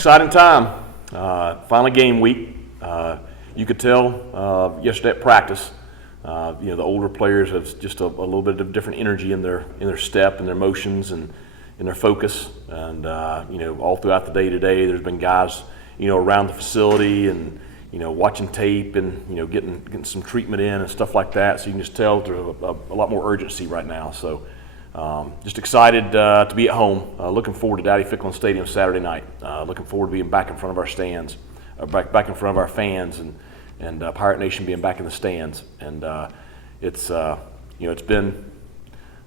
Exciting time. Finally game week. You could tell yesterday at practice, the older players have just a little bit of different energy in their step and their motions and in their focus. And all throughout the day today, there's been guys around the facility and watching tape and getting some treatment in and stuff like that. So you can just tell there's a lot more urgency right now. So just excited to be at home. Looking forward to Dowdy Ficklin Stadium Saturday night. Looking forward to being back in front of our stands, back in front of our fans, and Pirate Nation being back in the stands. And it's been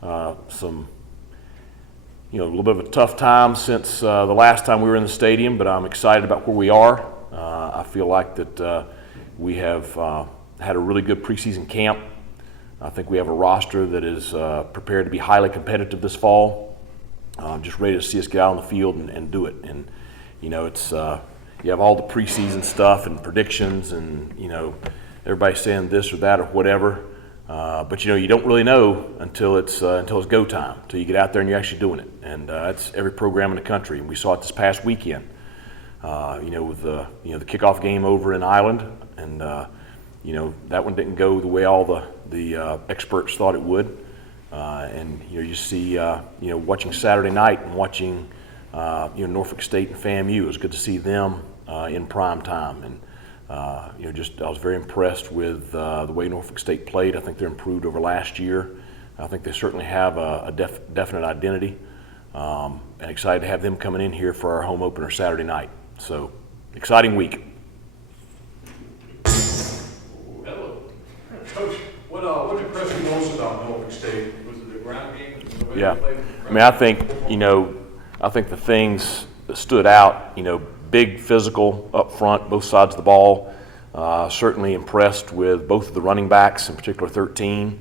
some a little bit of a tough time since the last time we were in the stadium, but I'm excited about where we are. I feel like that we have had a really good preseason camp. I think we have a roster that is prepared to be highly competitive this fall. Just ready to see us get out on the field and do it. And it's you have all the preseason stuff and predictions, and everybody's saying this or that or whatever. But you don't really know until it's go time, until you get out there and you're actually doing it. And that's every program in the country. And we saw it this past weekend. With the kickoff game over in Ireland, and that one didn't go the way all the experts thought it would. And you see watching Saturday night and watching Norfolk State and FAMU. It was good to see them in prime time. And I was very impressed with the way Norfolk State played. I think they're improved over last year. I think they certainly have a definite identity, and excited to have them coming in here for our home opener Saturday night. So, exciting week. Hello. Coach, what impressed you most about Norfolk State? Was it the ground game? Yeah. I think the things that stood out, big physical up front, both sides of the ball. Certainly impressed with both of the running backs, in particular 13.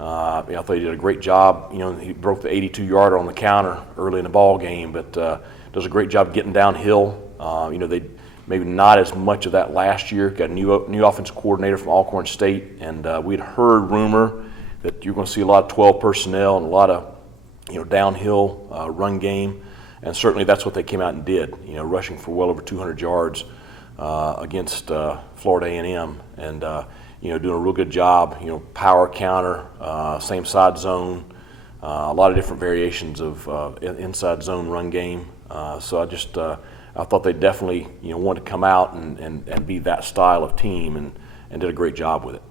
I thought he did a great job. He broke the 82-yarder on the counter early in the ball game, but does a great job getting downhill. They maybe not as much of that last year. Got a new offensive coordinator from Alcorn State, and we'd heard rumor that you're going to see a lot of 12 personnel and a lot of downhill run game, and certainly that's what they came out and did. Rushing for well over 200 yards against Florida A&M, and doing a real good job. Power counter, same side zone, a lot of different variations of inside zone run game. So I thought they definitely wanted to come out and be that style of team, and did a great job with it.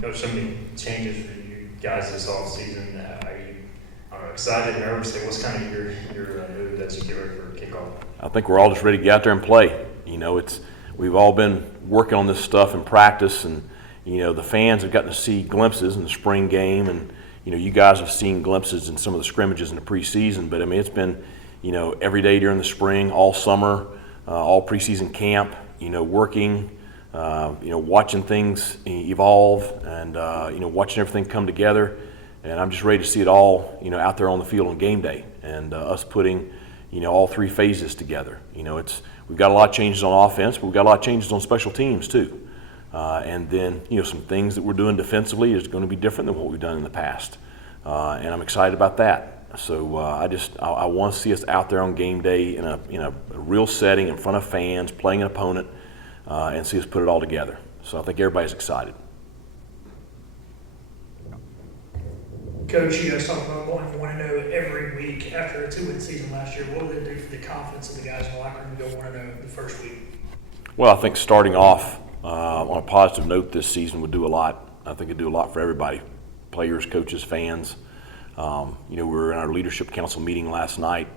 Coach, so many changes for you guys this offseason. Are you excited, nervous? What's kind of your mood as you get ready for kickoff? I think we're all just ready to get out there and play. We've all been working on this stuff in practice, and the fans have gotten to see glimpses in the spring game, and you guys have seen glimpses in some of the scrimmages in the preseason. But it's been every day during the spring, all summer, all preseason camp. Working, watching things evolve, and watching everything come together. And I'm just ready to see it all out there on the field on game day, and us putting all three phases together. We've got a lot of changes on offense, but we've got a lot of changes on special teams too. And then some things that we're doing defensively is going to be different than what we've done in the past, and I'm excited about that. So I want to see us out there on game day in a real setting in front of fans, playing an opponent, and see us put it all together. So I think everybody's excited. Coach, you guys talk about going 1-0 every week after a 2-win season last year. What did it do for the confidence of the guys in the locker room to go 1-0 the first week? Well, I think starting off on a positive note this season would do a lot. I think it'd do a lot for everybody, players, coaches, fans. We were in our leadership council meeting last night,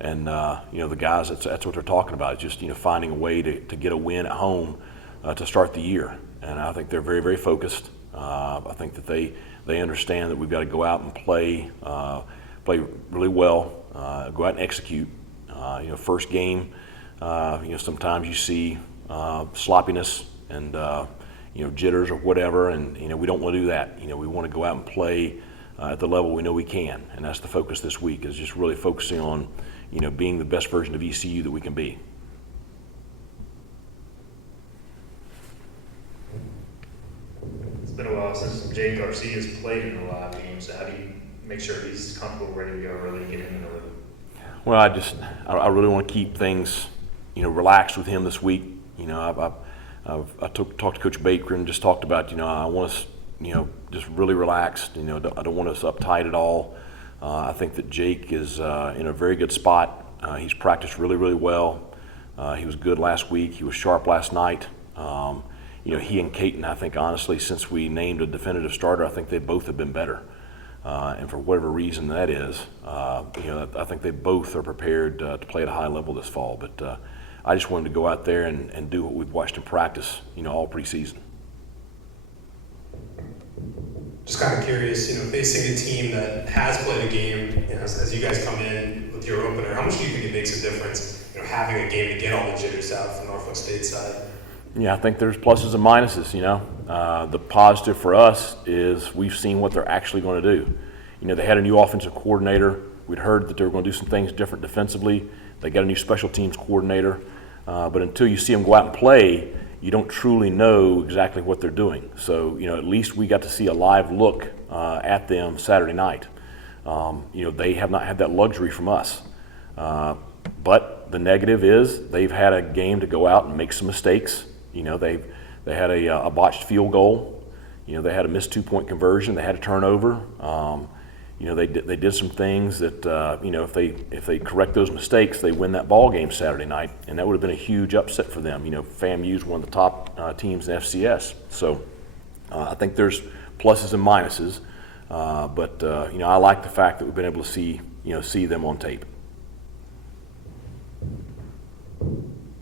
and the guys, that's what they're talking about, just finding a way to get a win at home to start the year. And I think they're very, very focused. I think that they understand that we've got to go out and play really well, go out and execute. First game, sometimes you see sloppiness and jitters or whatever, and we don't want to do that. We want to go out and play at the level we know we can, and that's the focus this week, is just really focusing on being the best version of ECU that we can be. It's been a while since Jake Garcia's played in a live game, so how do you make sure he's comfortable, ready to go early and get him in the rhythm? Well, I really want to keep things, relaxed with him this week. I talked to Coach Baker and just talked about, I want us, just really relaxed. I don't want us uptight at all. I think that Jake is in a very good spot. He's practiced really, really well. He was good last week. He was sharp last night. He and Caton, I think, honestly, since we named a definitive starter, I think they both have been better. And for whatever reason that is, I think they both are prepared to play at a high level this fall. But I just wanted to go out there and do what we've watched in practice, all preseason. Just kind of curious, facing a team that has played a game, as you guys come in with your opener, how much do you think it makes a difference, having a game to get all the jitters out from Norfolk State side? Yeah, I think there's pluses and minuses, The positive for us is we've seen what they're actually going to do. They had a new offensive coordinator. We'd heard that they were going to do some things different defensively. They got a new special teams coordinator. But until you see them go out and play, you don't truly know exactly what they're doing. So, at least we got to see a live look at them Saturday night. They have not had that luxury from us. But the negative is they've had a game to go out and make some mistakes. They had a botched field goal. They had a missed 2-point conversion. They had a turnover. They did some things that if they correct those mistakes, they win that ball game Saturday night, and that would have been a huge upset for them. FAMU's one of the top teams in FCS. So I think there's pluses and minuses, but I like the fact that we've been able to see them on tape.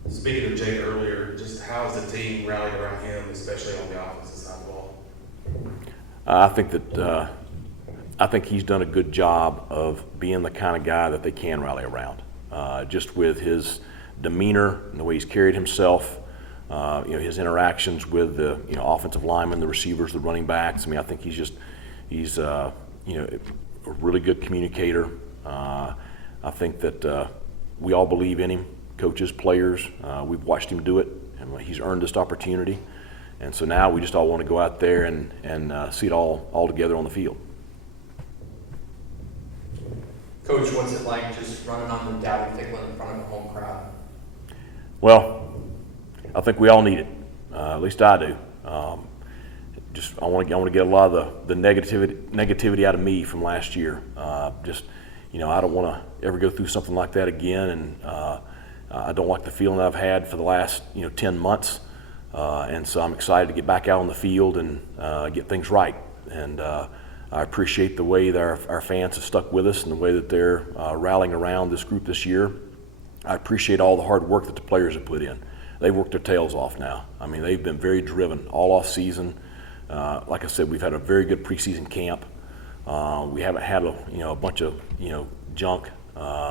Speaking of Jake earlier, just how has the team rallied around him, especially on the offensive side of the ball? I think he's done a good job of being the kind of guy that they can rally around. Just with his demeanor and the way he's carried himself, his interactions with the offensive linemen, the receivers, the running backs. I think he's a really good communicator. I think that we all believe in him. Coaches, players, we've watched him do it, and he's earned this opportunity. And so now we just all want to go out there and see it all together on the field. Coach, what's it like just running on the Dowdy Ficklin in front of a home crowd? Well, I think we all need it. At least I do. I want to get a lot of the negativity out of me from last year. I don't want to ever go through something like that again, and I don't like the feeling I've had for the last 10 months. And so I'm excited to get back out on the field and get things right. And I appreciate the way that our fans have stuck with us and the way that they're rallying around this group this year. I appreciate all the hard work that the players have put in. They've worked their tails off now. They've been very driven all off season. Like I said, we've had a very good preseason camp. We haven't had a bunch of junk.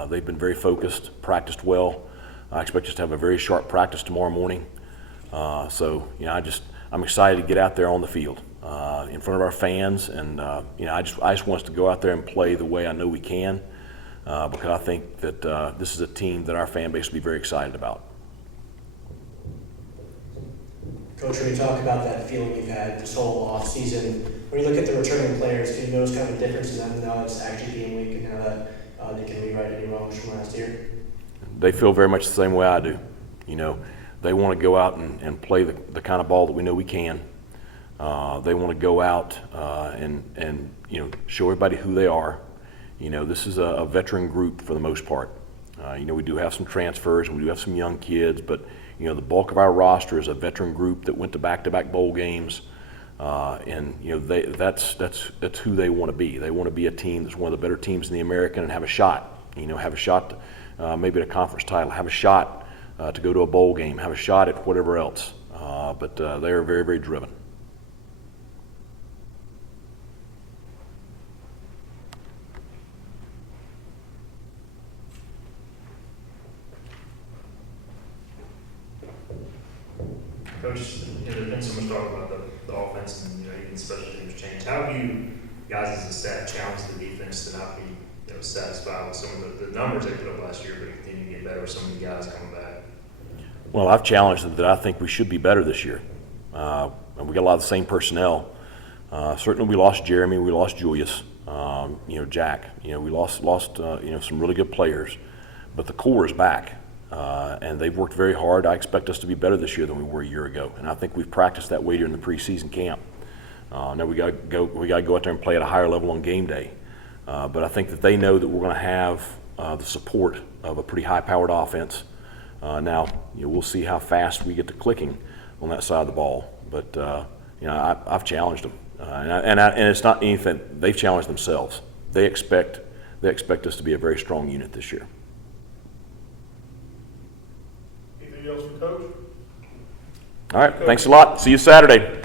They've been very focused, practiced well. I expect us to have a very sharp practice tomorrow morning. I'm excited to get out there on the field in front of our fans, and I just want us to go out there and play the way I know we can, because I think that this is a team that our fan base will be very excited about. Coach, when you talk about that feeling you've had this whole off season, when you look at the returning players, can you notice kind of a difference in them now it's actually game week and how that they can rewrite any wrongs from last year? They feel very much the same way I do. They want to go out and play the kind of ball that we know we can. They want to go out and show everybody who they are. This is a veteran group for the most part. We do have some transfers and we do have some young kids, but the bulk of our roster is a veteran group that went to back-to-back bowl games, and that's who they want to be. They want to be a team that's one of the better teams in the American and have a shot. Maybe at a conference title, have a shot to go to a bowl game, have a shot at whatever else. But they are very, very driven. Coach, there's been so much talk about the offense and even special teams change. How have you guys as a staff challenged the defense to not be satisfied with some of the numbers they put up last year, but continue to get better with some of the guys coming back? Well, I've challenged them that I think we should be better this year. And we got a lot of the same personnel. Certainly we lost Jeremy, we lost Julius. Jack. We lost some really good players, but the core is back, and they've worked very hard. I expect us to be better this year than we were a year ago, and I think we've practiced that way during the preseason camp. Now we got to go out there and play at a higher level on game day, but I think that they know that we're going to have the support of a pretty high-powered offense. Now we'll see how fast we get to clicking on that side of the ball, but I've challenged them. And it's not anything, they've challenged themselves. They expect us to be a very strong unit this year. Anything else for Coach? All right, thanks a lot. See you Saturday.